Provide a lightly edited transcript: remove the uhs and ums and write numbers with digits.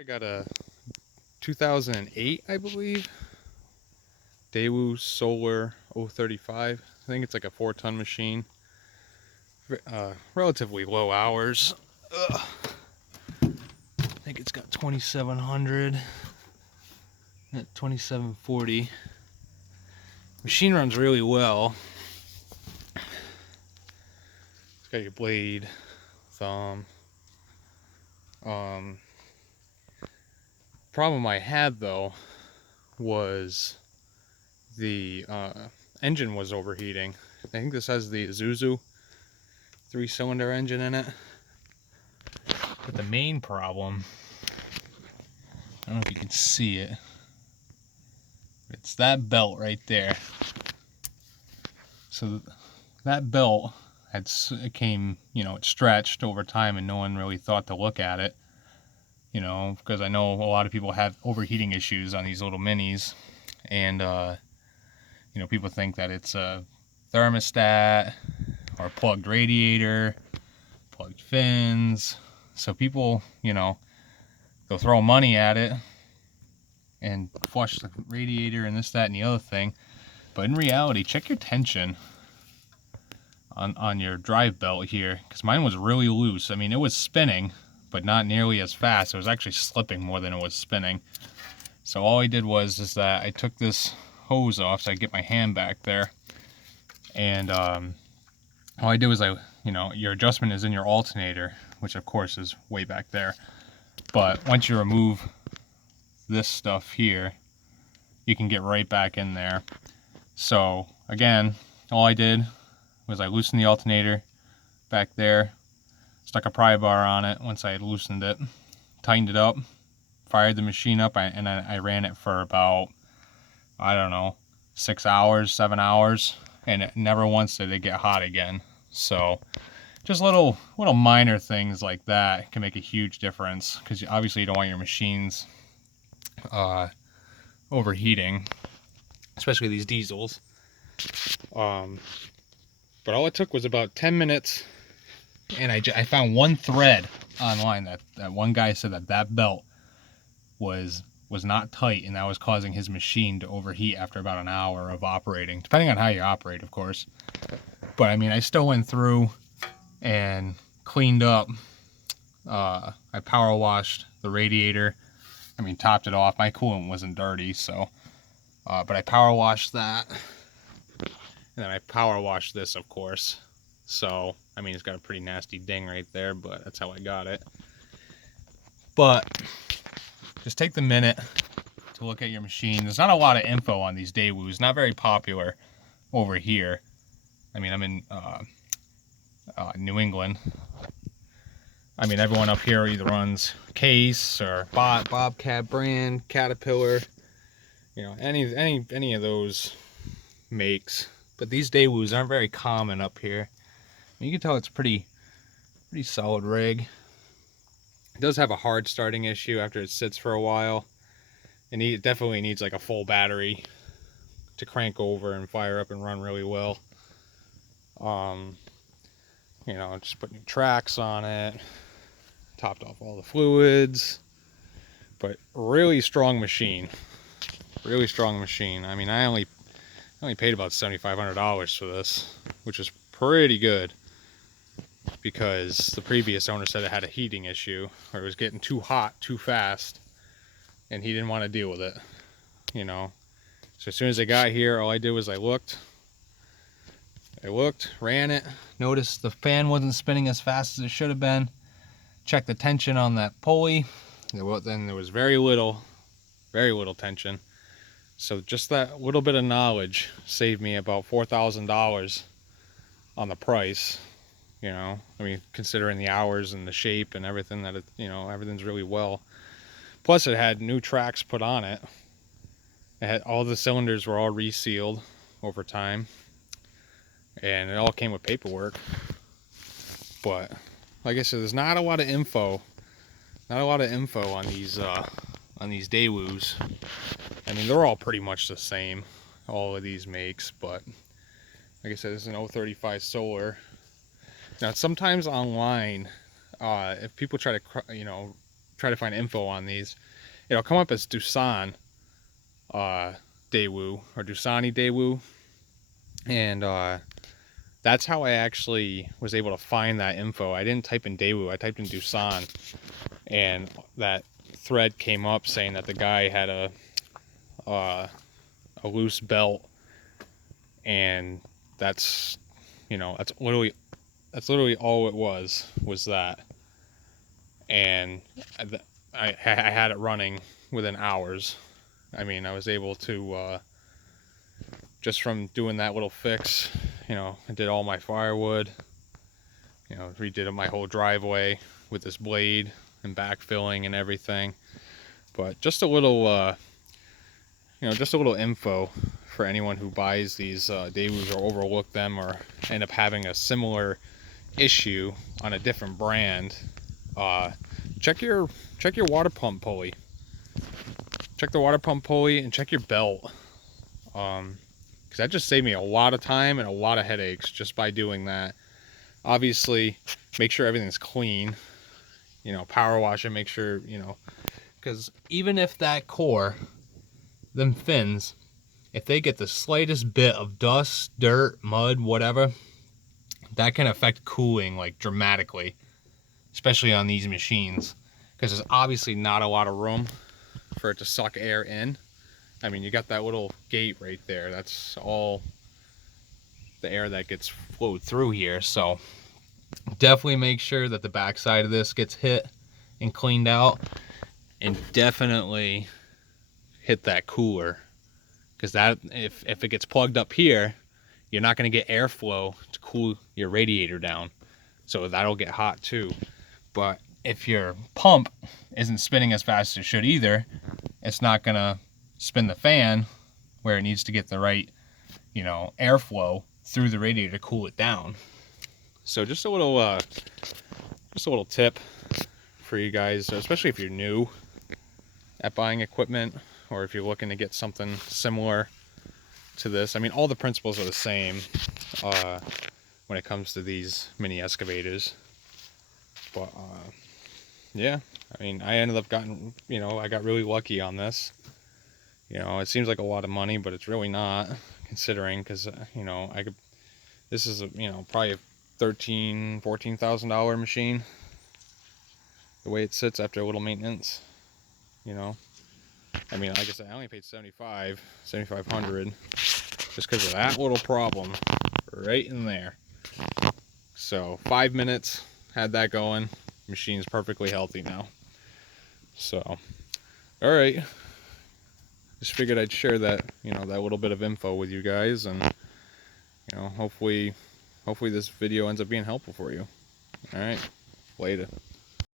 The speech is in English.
I got a 2008, I believe, Daewoo Solar 035. I think it's like a 4-ton machine. Relatively low hours. I think it's got 2700 at 2740. Machine runs really well. It's got your blade, thumb. Problem I had though was the engine was overheating. I think this has the Isuzu 3-cylinder engine in it. But the main problem, I don't know if you can see it, it's that belt right there. So that belt it came, it stretched over time and no one really thought to look at it, because I know a lot of people have overheating issues on these little minis, and people think that it's a thermostat or a plugged radiator, plugged fins. So people, they'll throw money at it and flush the radiator and this, that, and the other thing. But in reality, check your tension on your drive belt here, because mine was really loose. I mean, it was spinning, but not nearly as fast. It was actually slipping more than it was spinning. So all I did is that I took this hose off so I get my hand back there, and all I did was your adjustment is in your alternator, which of course is way back there. But once you remove this stuff here, you can get right back in there. So again, all I did was I loosened the alternator back there, stuck a pry bar on it once I had loosened it, tightened it up, fired the machine up, and I ran it for about, I don't know, 6 hours, 7 hours, and it never once did it get hot again. So just little minor things like that can make a huge difference, because obviously you don't want your machines overheating, especially these diesels. But all it took was about 10 minutes, and I found one thread online that one guy said that belt was not tight, and that was causing his machine to overheat after about an hour of operating, depending on how you operate, of course. But I mean, I still went through and cleaned up. I power washed the radiator. I mean, topped it off. My coolant wasn't dirty, so but I power washed that. And then I power washed this, of course. So, I mean, it's got a pretty nasty ding right there, but that's how I got it. But just take the minute to look at your machine. There's not a lot of info on these Daewoos. Not very popular over here. I mean, I'm in New England. I mean, everyone up here either runs Case or Bobcat brand, Caterpillar, any of those makes. But these Daewoos aren't very common up here. I mean, you can tell it's pretty solid rig. It does have a hard starting issue after it sits for a while. And it definitely needs like a full battery to crank over and fire up and run really well. Just put new tracks on it, topped off all the fluids, but really strong machine. Really strong machine. I mean, I only paid about $7,500 for this, which is pretty good, because the previous owner said it had a heating issue, or it was getting too hot too fast, and he didn't want to deal with it. So as soon as I got here, all I did was I looked, ran it, noticed the fan wasn't spinning as fast as it should have been, checked the tension on that pulley. Then there was very little tension. So just that little bit of knowledge saved me about $4,000 on the price. I mean, considering the hours and the shape and everything, that everything's really well. Plus, it had new tracks put on it. It had all the cylinders were all resealed over time, and it all came with paperwork. But like I said, there's not a lot of info. Not a lot of info on these Daewoos. I mean, they're all pretty much the same, all of these makes, but like I said, this is an 035 Solar. Now, sometimes online, if people try to, try to find info on these, it'll come up as Doosan Daewoo or Doosani Daewoo, and that's how I actually was able to find that info. I didn't type in Daewoo, I typed in Doosan, and that thread came up saying that the guy had a loose belt, and that's, you know, that's literally all it was that. And I had it running within hours. I mean, I was able to just from doing that little fix, you know, I did all my firewood, you know, redid my whole driveway with this blade and backfilling and everything. But just a little you know, just a little info for anyone who buys these Daewoos or overlook them or end up having a similar issue on a different brand. Check your water pump pulley. Check the water pump pulley and check your belt. Because that just saved me a lot of time and a lot of headaches just by doing that. Obviously, make sure everything's clean. You know, power wash it, make sure, you know, because even if that core, them fins, if they get the slightest bit of dust, dirt, mud, whatever, that can affect cooling like dramatically, especially on these machines, because there's obviously not a lot of room for it to suck air in. I mean, you got that little gate right there, that's all the air that gets flowed through here. So definitely make sure that the back side of this gets hit and cleaned out, and definitely hit that cooler, because that if it gets plugged up here, you're not going to get airflow to cool your radiator down, so that'll get hot too. But if your pump isn't spinning as fast as it should either, it's not going to spin the fan where it needs to get the right, you know, airflow through the radiator to cool it down. So just a little tip for you guys, especially if you're new at buying equipment, or if you're looking to get something similar to this. I mean, all the principles are the same when it comes to these mini excavators. But yeah, I mean, I ended up I got really lucky on this. You know, it seems like a lot of money, but it's really not, considering, because you know, this is probably a $14,000 machine, the way it sits after a little maintenance. You know, I mean, like I said, I only paid $7,500 just because of that little problem right in there. So 5 minutes, had that going, machine's perfectly healthy now. So all right, just figured I'd share that, you know, that little bit of info with you guys, and you know, hopefully this video ends up being helpful for you. All right, later.